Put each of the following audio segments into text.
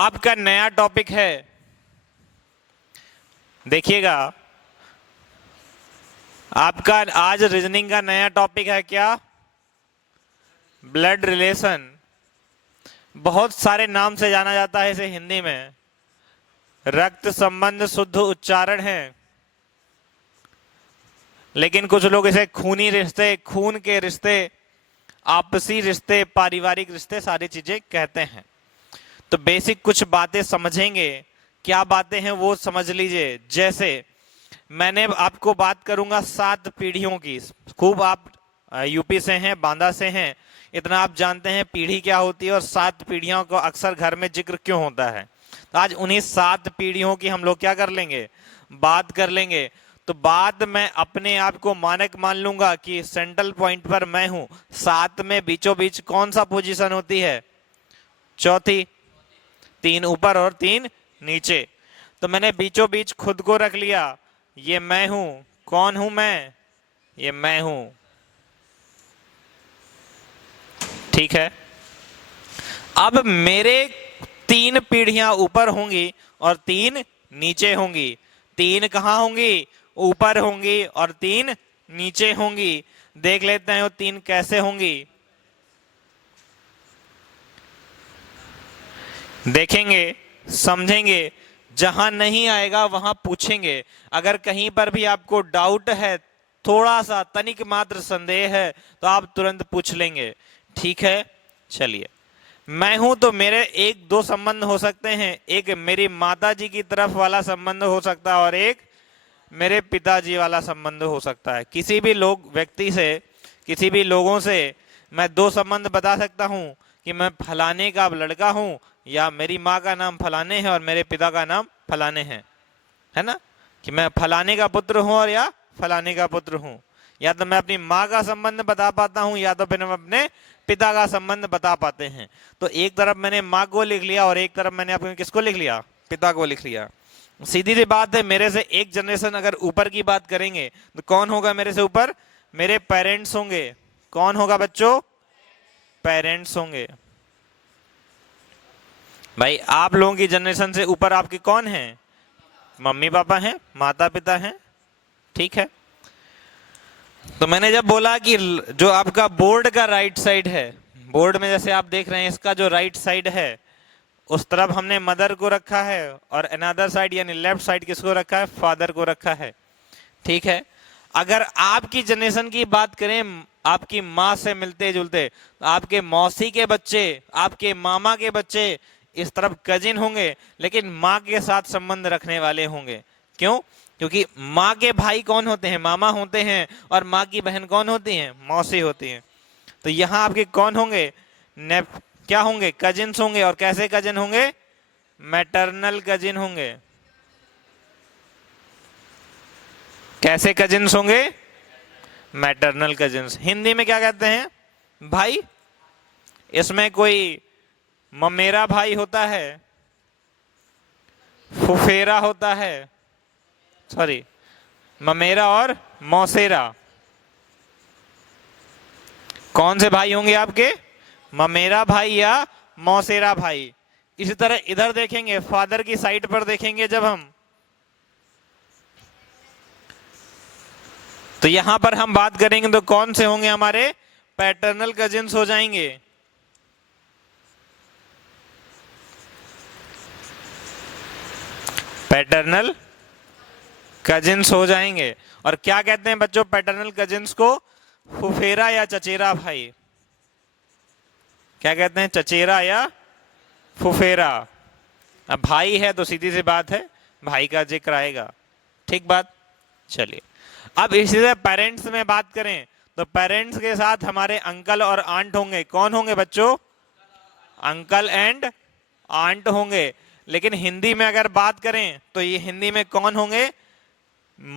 आपका नया टॉपिक है, देखिएगा आपका आज रीजनिंग का नया टॉपिक है क्या? Blood relation. बहुत सारे नाम से जाना जाता है इसे हिंदी में। रक्त संबंध शुद्ध उच्चारण है, लेकिन कुछ लोग इसे खूनी रिश्ते, खून के रिश्ते, आपसी रिश्ते, पारिवारिक रिश्ते, सारी चीजें कहते हैं। तो बेसिक कुछ बातें समझेंगे। क्या बातें हैं वो समझ लीजिए। जैसे मैंने आपको बात करूंगा 7 पीढ़ियों की। खूब आप यूपी से हैं, बांदा से हैं, इतना आप जानते हैं पीढ़ी क्या होती है और 7 पीढ़ियों को अक्सर घर में जिक्र क्यों होता है। तो आज उन्हीं 7 पीढ़ियों की हम लोग क्या कर लेंगे, बात कर लेंगे। तो बाद में अपने आप को मानक मान लूंगा कि सेंट्रल पॉइंट पर मैं हूं। 7 में बीचों बीच कौन सा पोजीशन होती है? चौथी। 3 ऊपर और 3 नीचे। तो मैंने बीचों बीच खुद को रख लिया, ये मैं हूं। कौन हूं मैं? ये मैं हूं। ठीक है। अब मेरे 3 पीढ़ियां ऊपर होंगी और 3 नीचे होंगी। 3 कहां होंगी? ऊपर होंगी और 3 नीचे होंगी। देख लेते हैं वो 3 कैसे होंगी। देखेंगे, समझेंगे, जहां नहीं आएगा वहां पूछेंगे। अगर कहीं पर भी आपको डाउट है, थोड़ा सा तनिक मात्र संदेह है, तो आप तुरंत पूछ लेंगे। ठीक है, चलिए। मैं हूं तो मेरे 1-2 संबंध हो सकते हैं। एक मेरी माता जी की तरफ वाला संबंध हो सकता है और एक मेरे पिताजी वाला संबंध हो सकता है। किसी भी लोग व्यक्ति से, किसी भी लोगों से मैं 2 संबंध बता सकता हूं कि मैं फलाने का लड़का हूं, या मेरी माँ का नाम फलाने है और मेरे पिता का नाम फलाने हैं, है ना, कि मैं फलाने का पुत्र हूं और या फलाने का पुत्र हूं। या तो मैं अपनी माँ का संबंध बता पाता हूं या तो फिर मैं अपने पिता का संबंध बता पाते हैं। तो एक तरफ मैंने माँ को लिख लिया और एक तरफ मैंने अपने किसको लिख लिया? पिता को लिख लिया। सीधी सी बात है, मेरे से एक जनरेशन अगर ऊपर की बात करेंगे तो कौन होगा मेरे से ऊपर? मेरे पेरेंट्स होंगे। कौन होगा बच्चों? पेरेंट्स होंगे। भाई आप लोगों की जनरेशन से ऊपर आपके कौन हैं? मम्मी पापा हैं, माता पिता हैं। ठीक है। तो मैंने जब बोला कि जो आपका बोर्ड का राइट साइड है, बोर्ड में जैसे आप देख रहे हैं इसका जो राइट साइड है उस तरफ हमने मदर को रखा है और अनदर साइड यानी लेफ्ट साइड किसको रखा है? फादर को रखा है। ठीक है। अगर आपकी जनरेशन की बात करें, आपकी माँ से मिलते जुलते, तो आपके मौसी के बच्चे, आपके मामा के बच्चे इस तरफ कजिन होंगे, लेकिन माँ के साथ संबंध रखने वाले होंगे। क्यों? क्योंकि माँ के भाई कौन होते हैं? मामा होते हैं। और माँ की बहन कौन होती है? मौसी होती है। तो यहाँ आपके कौन होंगे? क्या होंगे? कजिन्स होंगे। और कैसे कजिन होंगे? मैटरनल कजिन होंगे। कैसे कजिन्स होंगे? Maternal cousins. हिंदी में क्या कहते हैं? भाई। इसमें कोई ममेरा भाई होता है, फुफेरा होता है, सॉरी ममेरा और मौसेरा। कौन से भाई होंगे आपके? ममेरा भाई या मौसेरा भाई। इसी तरह इधर देखेंगे, फादर की साइड पर देखेंगे जब हम, तो यहां पर हम बात करेंगे तो कौन से होंगे हमारे? पैटर्नल कजिन्स हो जाएंगे। पैटर्नल कजिन्स हो जाएंगे। और क्या कहते हैं बच्चों पैटर्नल कजिन्स को? फुफेरा या चचेरा भाई। क्या कहते हैं? चचेरा या फुफेरा। अब भाई है तो सीधी सी बात है भाई का जिक्र आएगा। ठीक बात। चलिए, अब इसी से पेरेंट्स में बात करें तो पेरेंट्स के साथ हमारे अंकल और आंट होंगे। कौन होंगे बच्चों? अंकल एंड आंट होंगे। लेकिन हिंदी में अगर बात करें तो ये हिंदी में कौन होंगे?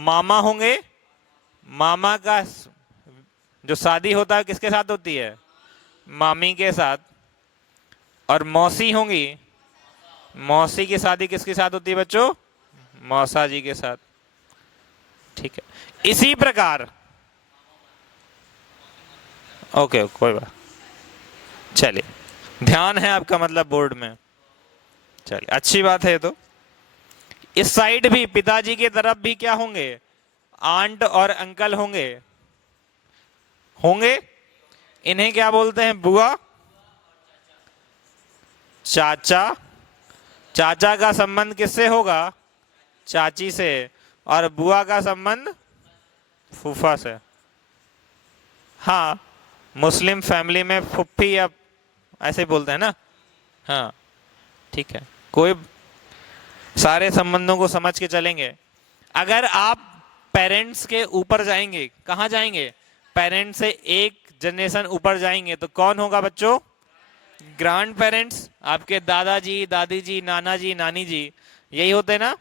मामा होंगे। मामा का जो शादी होता है किसके साथ होती है? मामी के साथ। और मौसी होंगी। मौसी की शादी किसके साथ होती है बच्चों? मौसा जी के साथ। ठीक है। इसी प्रकार ओके, कोई बात। चलिए, ध्यान है आपका मतलब बोर्ड में। चलिए अच्छी बात है। तो इस साइड भी पिताजी की तरफ भी क्या होंगे, आंट और अंकल होंगे। होंगे, इन्हें क्या बोलते हैं, बुआ, चाचा। चाचा का संबंध किससे होगा, चाची से, और बुआ का संबंध फूफा से। हाँ, मुस्लिम फैमिली में फुफ्फी या ऐसे बोलते हैं ना। हाँ ठीक है, कोई सारे संबंधों को समझ के चलेंगे। अगर आप पेरेंट्स के ऊपर जाएंगे, कहाँ जाएंगे, पेरेंट्स से एक जनरेशन ऊपर जाएंगे तो कौन होगा बच्चों, ग्रैंड पेरेंट्स। आपके दादाजी, दादी जी, नाना जी, नानी जी, यही होते ना।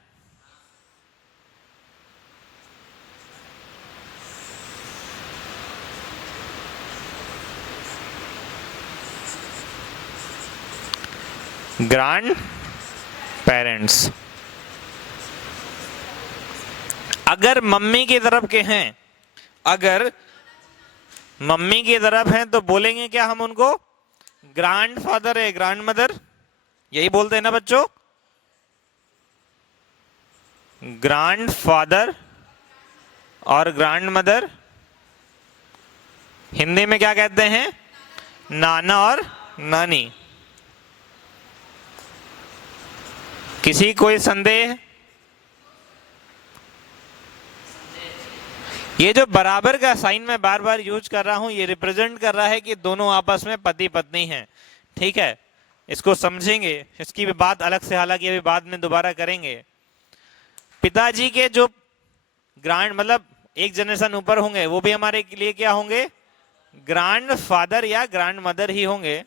Grand parents. अगर मम्मी की तरफ के हैं, अगर मम्मी की तरफ हैं तो बोलेंगे क्या हम उनको, ग्रैंड फादर है, ग्रैंड मदर, यही बोलते हैं ना बच्चों। ग्रैंड फादर और ग्रैंड मदर हिंदी में क्या कहते हैं, नाना और नानी। किसी कोई संदेह, ये जो बराबर का साइन मैं बार बार यूज कर रहा हूं, ये रिप्रेजेंट कर रहा है कि दोनों आपस में पति पत्नी हैं। ठीक है, इसको समझेंगे, इसकी भी बात अलग से हालांकि अभी बाद में दोबारा करेंगे। पिताजी के जो ग्रैंड मतलब एक जनरेशन ऊपर होंगे, वो भी हमारे लिए क्या होंगे, ग्रैंड फादर या ग्रैंड मदर ही होंगे।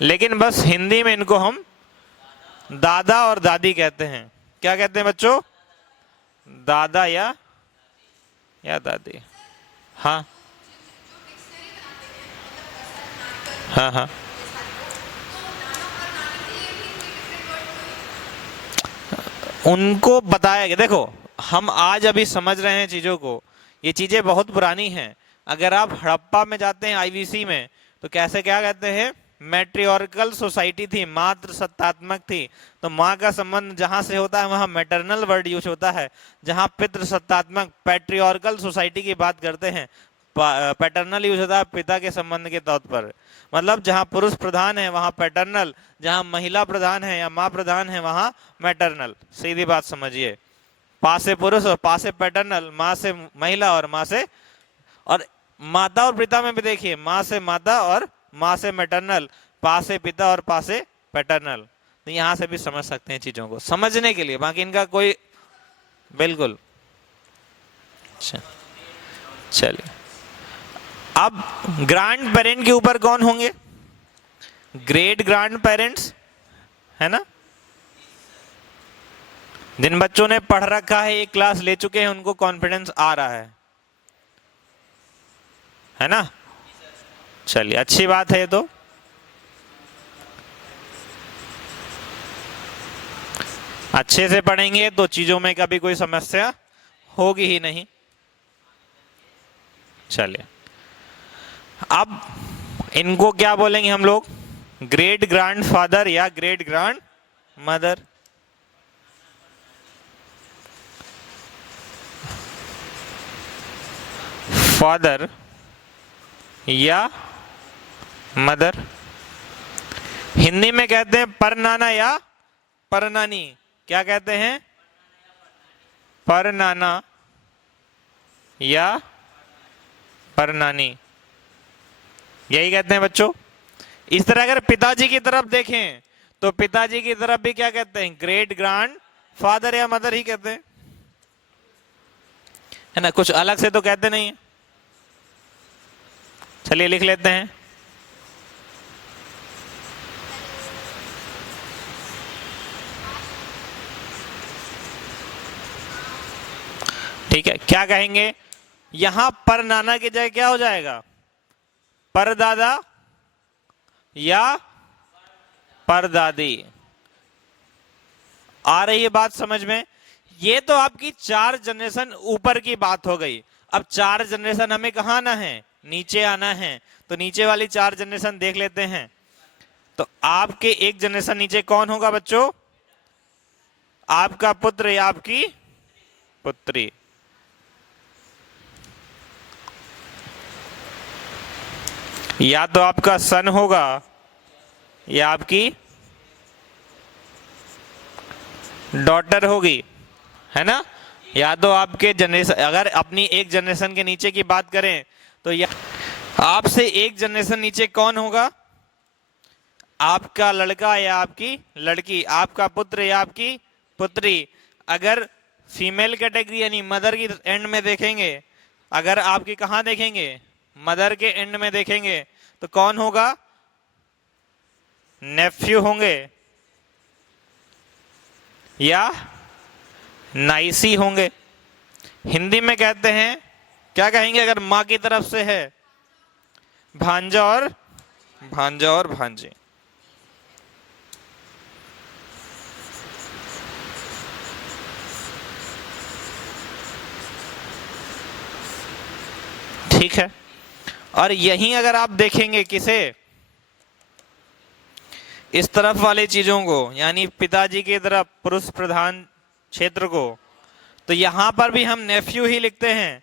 लेकिन बस हिंदी में इनको हम दादा और दादी कहते हैं। क्या कहते हैं बच्चों, दादा या दादी। हाँ हाँ हाँ, उनको बताया गया। देखो हम आज अभी समझ रहे हैं चीजों को, ये चीजें बहुत पुरानी हैं। अगर आप हड़प्पा में जाते हैं, आईवीसी में, तो कैसे क्या कहते हैं, मैट्रियोर्कल सोसाइटी थी, मातृ सत्तात्मक थी। तो माँ का संबंध जहां से होता है वहां मैटरनल वर्ड यूज होता है। जहां पितृ सत्तात्मक पैट्रियोर्कल सोसाइटी की बात करते हैं, पैटर्नल यूज होता है पिता के संबंध के तौर पर। मतलब जहां पुरुष प्रधान है वहां पैटर्नल, जहां महिला प्रधान है या माँ प्रधान है वहां मैटरनल। सीधी बात समझिए, पा से पुरुष और पा से पैटर्नल, माँ से महिला और माँ से, और माता और पिता में भी देखिए, माँ से माता और माँ से मैटरनल, पा से पिता और पा से पैटर्नल। तो यहां से भी समझ सकते हैं चीजों को समझने के लिए, बाकी इनका कोई बिल्कुल। चलिए, अब ग्रैंड पेरेंट के ऊपर कौन होंगे, ग्रेट ग्रैंड पेरेंट्स, है ना। जिन बच्चों ने पढ़ रखा है, एक क्लास ले चुके हैं, उनको कॉन्फिडेंस आ रहा है ना। चलिए अच्छी बात है। तो अच्छे से पढ़ेंगे तो चीजों में कभी कोई समस्या होगी ही नहीं। चलिए, अब इनको क्या बोलेंगे हम लोग, ग्रेट ग्रैंड फादर या ग्रेट ग्रैंड मदर। फादर या मदर, हिंदी में कहते हैं परनाना या परनानी। क्या कहते हैं, परनाना या परनानी, यही कहते हैं बच्चों। इस तरह अगर पिताजी की तरफ देखें तो पिताजी की तरफ भी क्या कहते हैं, ग्रेट ग्रैंड फादर या मदर ही कहते हैं, है ना। कुछ अलग से तो कहते नहीं है। चलिए लिख लेते हैं। ठीक है, क्या कहेंगे, यहां पर नाना की जगह क्या हो जाएगा, परदादा या परदादी। आ रही है बात समझ में। ये तो आपकी 4 जनरेशन ऊपर की बात हो गई। अब 4 जनरेशन हमें कहां आना है, नीचे आना है। तो नीचे वाली 4 जनरेशन देख लेते हैं। तो आपके एक जनरेशन नीचे कौन होगा बच्चों? आपका पुत्र या आपकी पुत्री। या तो आपका सन होगा या आपकी डॉटर होगी, है ना। या तो आपके जनरेशन, अगर अपनी एक जनरेशन के नीचे की बात करें तो या आपसे एक जनरेशन नीचे कौन होगा? आपका लड़का या आपकी लड़की, आपका पुत्र या आपकी पुत्री। अगर फीमेल कैटेगरी यानी मदर की एंड में देखेंगे, अगर आपकी कहां देखेंगे? मदर के एंड में देखेंगे तो कौन होगा? नेफ्यू होंगे या नाइसी होंगे। हिंदी में कहते हैं, क्या कहेंगे अगर मां की तरफ से है? भांजा और भांजे। ठीक है। और यहीं अगर आप देखेंगे किसे, इस तरफ वाले चीजों को, यानी पिताजी की तरफ पुरुष प्रधान क्षेत्र को, तो यहां पर भी हम नेफ्यू ही लिखते हैं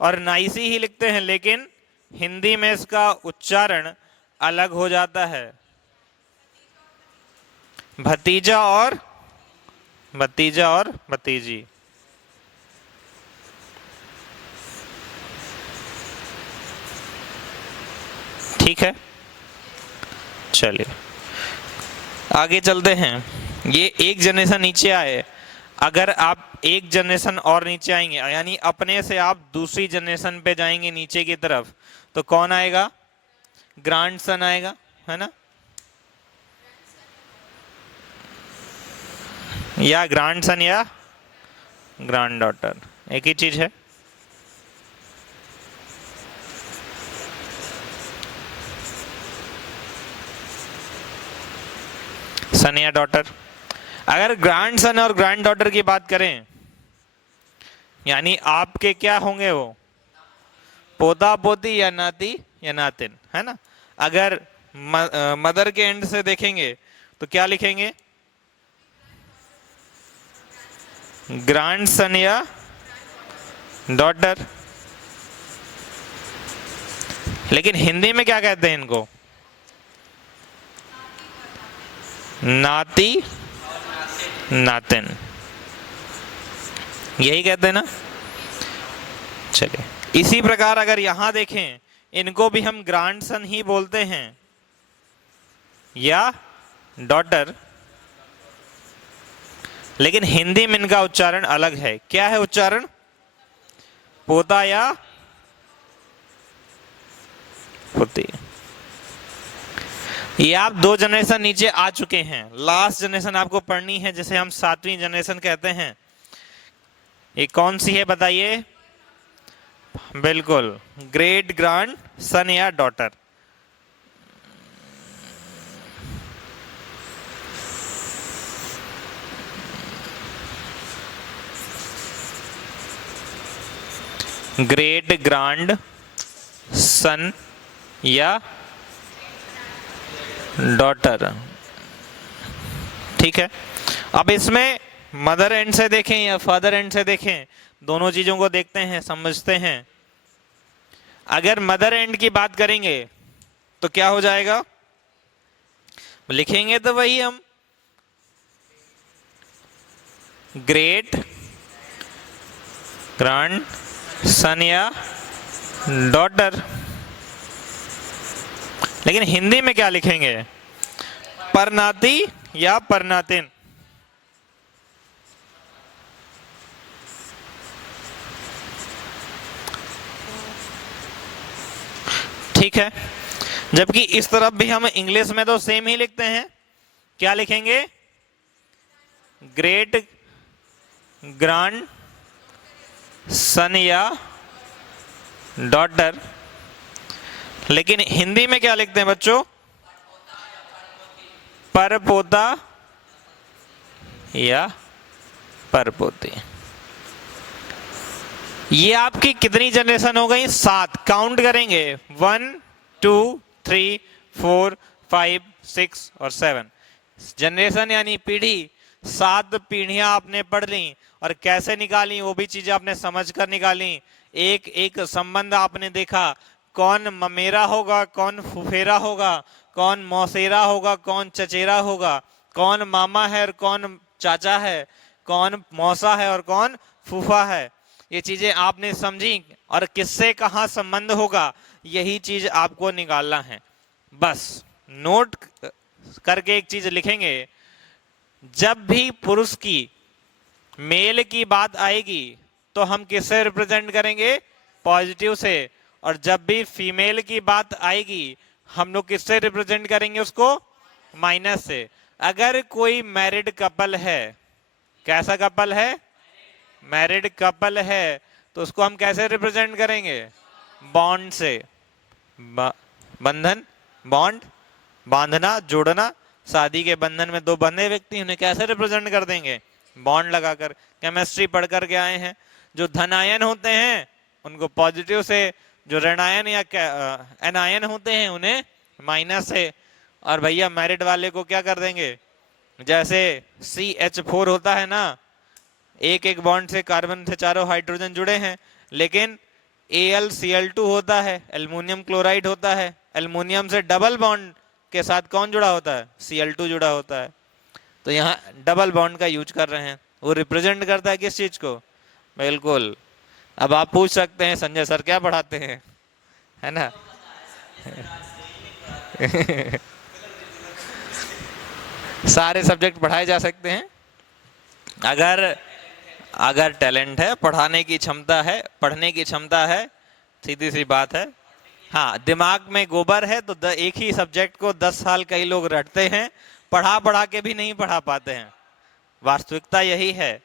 और नाइसी ही लिखते हैं, लेकिन हिंदी में इसका उच्चारण अलग हो जाता है। भतीजा और भतीजी। ठीक है, चलिए आगे चलते हैं। ये एक जनरेशन नीचे आए, अगर आप एक जनरेशन और नीचे आएंगे, यानी अपने से आप दूसरी जनरेशन पे जाएंगे नीचे की तरफ, तो कौन आएगा? ग्रैंडसन आएगा, है ना, या ग्रैंडसन या ग्रैंडडॉटर, एक ही चीज है। सन या डॉटर। अगर ग्रैंडसन और ग्रैंडडॉटर की बात करें, यानी आपके क्या होंगे वो? पोता पोती या नाती या नातिन, है ना। अगर मदर के एंड से देखेंगे तो क्या लिखेंगे? ग्रैंडसन या डॉटर। लेकिन हिंदी में क्या कहते हैं इनको? नाती नातिन, यही कहते हैं ना। चलिए, इसी प्रकार अगर यहां देखें, इनको भी हम ग्रैंडसन ही बोलते हैं या डॉटर, लेकिन हिंदी में इनका उच्चारण अलग है। क्या है उच्चारण? पोता या पोती। ये आप दो जनरेशन नीचे आ चुके हैं। लास्ट जनरेशन आपको पढ़नी है, जिसे हम 7वीं जनरेशन कहते हैं। ये कौन सी है बताइए? बिल्कुल, ग्रेट ग्रैंड सन या डॉटर। ग्रेट ग्रैंड सन या डॉटर। ठीक है। अब इसमें मदर एंड से देखें या फादर एंड से देखें, दोनों चीजों को देखते हैं, समझते हैं। अगर मदर एंड की बात करेंगे तो क्या हो जाएगा? लिखेंगे तो वही हम, ग्रेट ग्रैंड सन या डॉटर। लेकिन हिंदी में क्या लिखेंगे? परनाती या परनातिन। ठीक है। जबकि इस तरफ भी हम इंग्लिश में तो सेम ही लिखते हैं। क्या लिखेंगे? ग्रेट ग्रैंड सन या डॉटर। लेकिन हिंदी में क्या लिखते हैं बच्चों? परपोता या परपोती। ये आपकी कितनी जनरेशन हो गई? 7। काउंट करेंगे, 1 2 3 4 5 6 और 7। जनरेशन यानी पीढ़ी, 7 पीढ़ियां आपने पढ़ ली और कैसे निकाली वो भी चीजें आपने समझ कर निकाली। एक एक संबंध आपने देखा, कौन ममेरा होगा, कौन फुफेरा होगा, कौन मौसेरा होगा, कौन चचेरा होगा, कौन मामा है और कौन चाचा है, कौन मौसा है और कौन फूफा है। ये चीजें आपने समझी और किससे कहाँ संबंध होगा, यही चीज आपको निकालना है। बस नोट करके एक चीज लिखेंगे, जब भी पुरुष की मेल की बात आएगी तो हम किससे रिप्रेजेंट करेंगे, पॉजिटिव से, और जब भी फीमेल की बात आएगी हम लोग किससे रिप्रेजेंट करेंगे उसको, माइनस से। अगर कोई मैरिड कपल है, कैसा कपल है, मैरिड कपल है, तो उसको हम कैसे रिप्रेजेंट करेंगे, बॉन्ड से। बंधन, बॉन्ड, बांधना, जोड़ना, शादी के बंधन में दो बंधे व्यक्ति उन्हें कैसे रिप्रेजेंट कर देंगे, बॉन्ड लगाकर। केमिस्ट्री पढ़ करके आए हैं, जो धनायन होते हैं उनको पॉजिटिव से, जो ऋणायन या एनायन होते हैं उन्हें माइनस से। और भैया मैरिड वाले को क्या कर देंगे, जैसे CH4 होता है ना, एक एक बॉन्ड से कार्बन से चारों हाइड्रोजन जुड़े हैं, लेकिन AlCl2 होता है, एल्युमिनियम क्लोराइड होता है, एल्युमिनियम से डबल बॉन्ड के साथ कौन जुड़ा होता है, Cl2 जुड़ा होता है। तो यहाँ डबल बॉन्ड का यूज कर रहे हैं, वो रिप्रेजेंट करता है किस चीज को, बिल्कुल। अब आप पूछ सकते हैं संजय सर क्या पढ़ाते हैं, है ना सारे सब्जेक्ट पढ़ाए जा सकते हैं, अगर टैलेंट है, पढ़ाने की क्षमता है, पढ़ने की क्षमता है, सीधी सी बात है। हाँ, दिमाग में गोबर है तो एक ही सब्जेक्ट को 10 साल कई लोग रटते हैं, पढ़ा पढ़ा के भी नहीं पढ़ा पाते हैं, वास्तविकता यही है।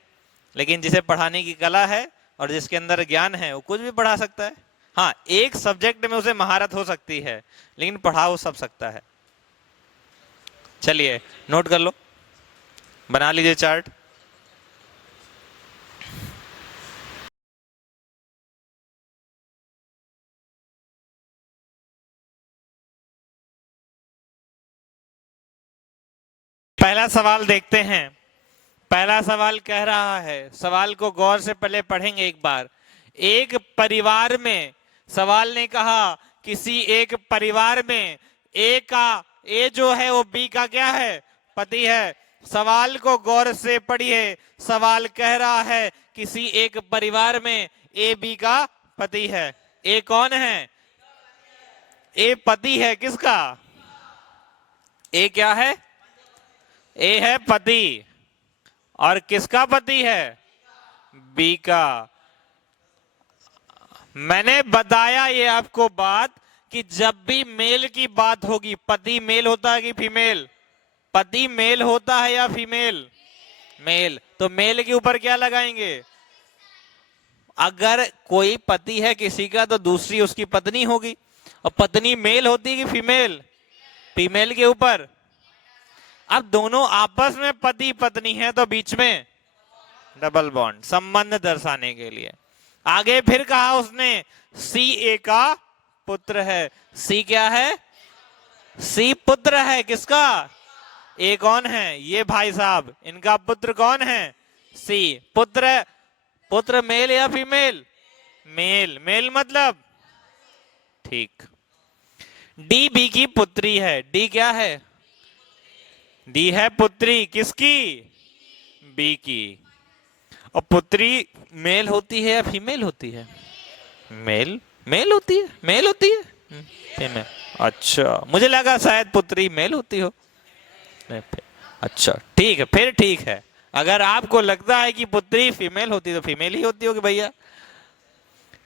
लेकिन जिसे पढ़ाने की कला है और जिसके अंदर ज्ञान है वो कुछ भी पढ़ा सकता है। हाँ, एक सब्जेक्ट में उसे महारत हो सकती है, लेकिन पढ़ा वो सब सकता है। चलिए नोट कर लो, बना लीजिए चार्ट। पहला सवाल देखते हैं। पहला सवाल कह रहा है, सवाल को गौर से पहले पढ़ेंगे एक बार। एक परिवार में, सवाल ने कहा किसी एक परिवार में ए जो है वो बी का क्या है, पति है। सवाल को गौर से पढ़िए, सवाल कह रहा है किसी एक परिवार में ए बी का पति है। ए कौन है, ए पति है किसका, ए क्या है, ए है पति, और किसका पति है, बी का। मैंने बताया ये आपको बात कि जब भी मेल की बात होगी, पति मेल होता है कि फीमेल, पति मेल होता है या फीमेल, मेल, तो मेल के ऊपर क्या लगाएंगे। अगर कोई पति है किसी का तो दूसरी उसकी पत्नी होगी, और पत्नी मेल होती है कि फीमेल, फीमेल के ऊपर। अब दोनों आपस में पति पत्नी है तो बीच में डबल बॉन्ड, संबंध दर्शाने के लिए। आगे फिर कहा उसने सी ए का पुत्र है। सी क्या है, सी पुत्र है किसका, ए कौन है, ये भाई साहब, इनका पुत्र कौन है, सी। पुत्र, पुत्र मेल या फीमेल, मेल, मेल मतलब ठीक। डी बी की पुत्री है, डी क्या है, डी है पुत्री किसकी, बी की। और पुत्री मेल होती है या फीमेल होती है, मेल, मेल होती है, मेल होती है, फीमेल। अच्छा, मुझे लगा शायद पुत्री मेल होती हो। अच्छा ठीक है, फिर ठीक है। अगर आपको लगता है कि पुत्री फीमेल होती तो फीमेल ही होती होगी भैया।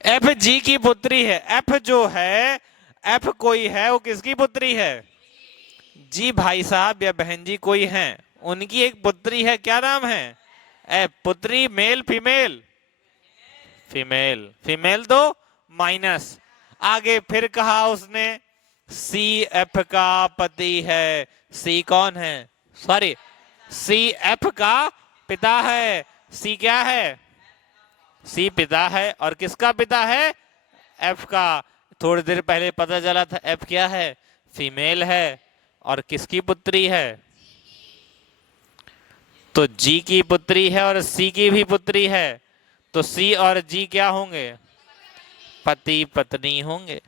एफ जी की पुत्री है, एफ जो है, एफ कोई है वो किसकी पुत्री है, जी भाई साहब या बहन जी कोई हैं, उनकी एक पुत्री है, क्या नाम है, एफ। पुत्री मेल फीमेल, फीमेल, फीमेल तो माइनस। आगे फिर कहा उसने सी एफ का पति है। सी कौन है, सॉरी, सी एफ का पिता है। सी क्या है, सी पिता है, और किसका पिता है, एफ का। थोड़ी देर पहले पता चला था एफ क्या है, फीमेल है, और किसकी पुत्री है? तो जी की पुत्री है और सी की भी पुत्री है, तो सी और जी क्या होंगे? पति पत्नी होंगे।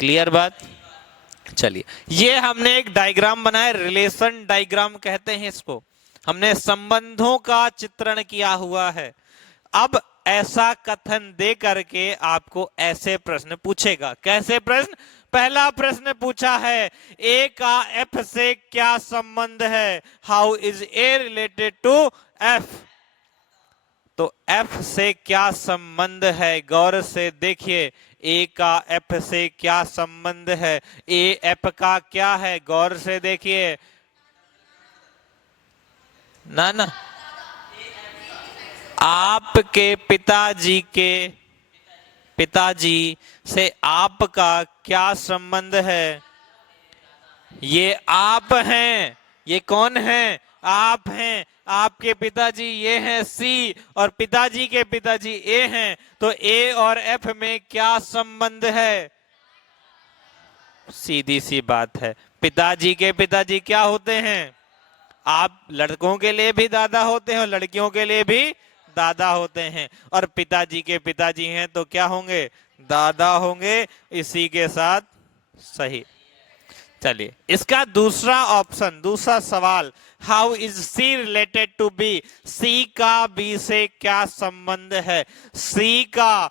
क्लियर बात? चलिए, ये हमने एक डायग्राम बनाया, रिलेशन डायग्राम कहते हैं इसको। हमने संबंधों का चित्रण किया हुआ है। अब ऐसा कथन दे करके आपको ऐसे प्रश्न पूछेगा। कैसे प्रश्न? पहला प्रश्न पूछा है, ए का एफ से क्या संबंध है? How is A related to F? तो एफ से क्या संबंध है? गौर से देखिए, ए का एफ से क्या संबंध है? ए एफ का क्या है? गौर से देखिए ना ना, आपके पिताजी से आपका क्या संबंध है? ये आप हैं। ये कौन है? आप हैं। आपके पिताजी ये हैं सी, और पिताजी के पिताजी ए हैं। तो ए और एफ में क्या संबंध है? सीधी सी बात है, पिताजी के पिताजी क्या होते हैं? आप लड़कों के लिए भी दादा होते हैं और लड़कियों के लिए भी दादा होते हैं, और पिताजी के पिताजी हैं तो क्या होंगे? दादा होंगे। इसी के साथ सही। चलिए, इसका दूसरा ऑप्शन, दूसरा सवाल, how is C related to B? C का बी से क्या संबंध है? सी का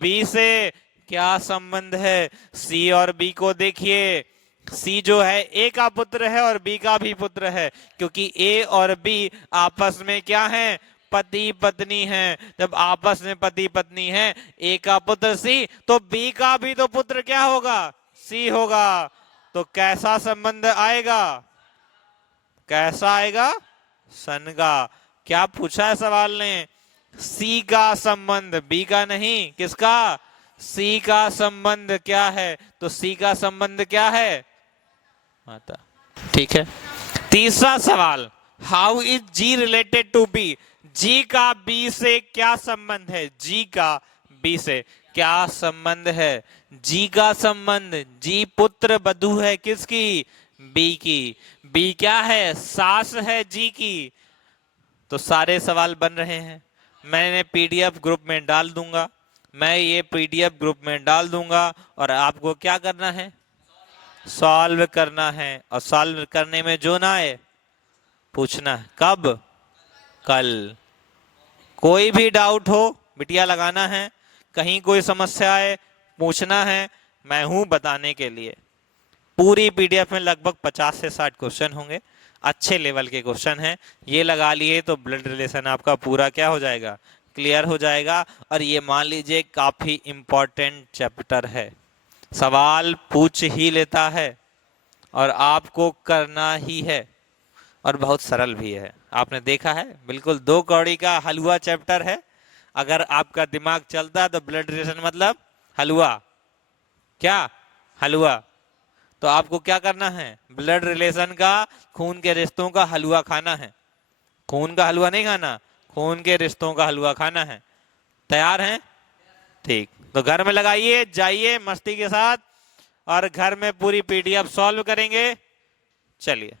बी से क्या संबंध है? सी और बी को देखिए, सी जो है ए का पुत्र है और बी का भी पुत्र है, क्योंकि ए और बी आपस में क्या है? पति पत्नी है। जब आपस में पति पत्नी है, ए का पुत्र सी, तो बी का भी तो पुत्र क्या होगा? सी होगा। तो कैसा संबंध आएगा? कैसा आएगा? सन का। क्या पूछा है सवाल ने? सी का संबंध, बी का नहीं। किसका? सी का संबंध क्या है? तो सी का संबंध क्या है? माता। ठीक है। तीसरा सवाल, how is G related to B? G का बी से क्या संबंध है? जी का बी से क्या संबंध है? जी का संबंध, जी पुत्र वधू है किसकी? बी की। बी क्या है? सास है जी की। तो सारे सवाल बन रहे हैं। मैंने पीडीएफ ग्रुप में डाल दूंगा, मैं ये पीडीएफ ग्रुप में डाल दूंगा, और आपको क्या करना है? सॉल्व करना है। और सॉल्व करने में जो ना आए पूछना है। कब? कल। कोई भी डाउट हो बिटिया लगाना है, कहीं कोई समस्या है पूछना है, मैं हूं बताने के लिए। पूरी पीडीएफ में लगभग 50 से 60 क्वेश्चन होंगे, अच्छे लेवल के क्वेश्चन हैं। ये लगा लिए तो ब्लड रिलेशन आपका पूरा क्या हो जाएगा? क्लियर हो जाएगा। और ये मान लीजिए काफी इंपॉर्टेंट चैप्टर है, सवाल पूछ ही लेता है और आपको करना ही है, और बहुत सरल भी है। आपने देखा है, बिल्कुल 2 कौड़ी का हलवा चैप्टर है। अगर आपका दिमाग चलता है तो ब्लड रिलेशन मतलब हलवा। क्या? हलवा। तो आपको क्या करना है? ब्लड रिलेशन का, खून के रिश्तों का हलवा खाना है। खून का हलवा नहीं खाना, खून के रिश्तों का हलवा खाना है। तैयार हैं? ठीक, तो घर में लगाइए, जाइए मस्ती के साथ, और घर में पूरी पीडीएफ सॉल्व करेंगे। चलिए।